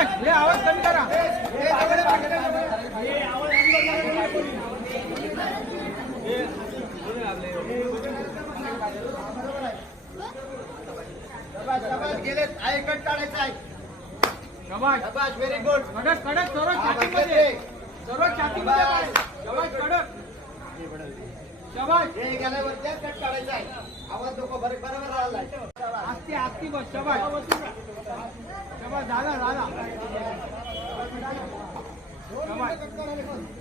शाबाश हे आवाज कमी करा गेले आहे कट काढायचं आहे शाबाश शाबाश व्हेरी गुड कडक कडक सर्व छातीमध्ये सर्व छातीमध्ये पाय शाबाश कडक शाबाश हे गेल्यावर त्या कट काढायचा आहे आवाज नको बरोबर राहिलाय आस्ती आस्ती बस शाबाश शाबाश झाला झाला शाबाश